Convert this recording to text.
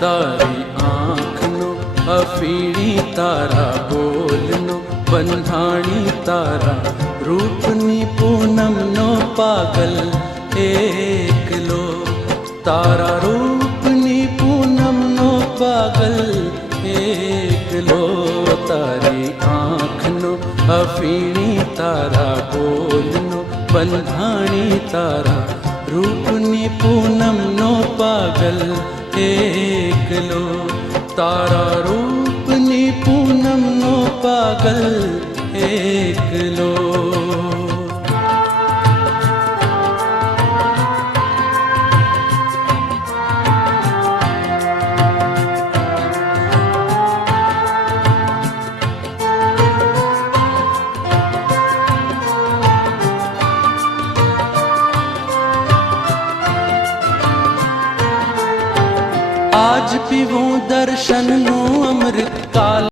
તારી આંખનો અફીણી તારા બોલનો બંધાણી તારા રૂપની પૂનમનો પાગલ એકલો તારા રૂપની પૂનમનો પાગલ એકલો તારી આંખનો અફીણી તારા બોલનો બંધાણી તારા રૂપની પૂનમનો પાગલ એકલો તારા રૂપની પૂનમનો પાગલ એકલો आज पीवूं दर्शन ਨੂੰ ਅੰਮ੍ਰਿਤ ਕਾਲ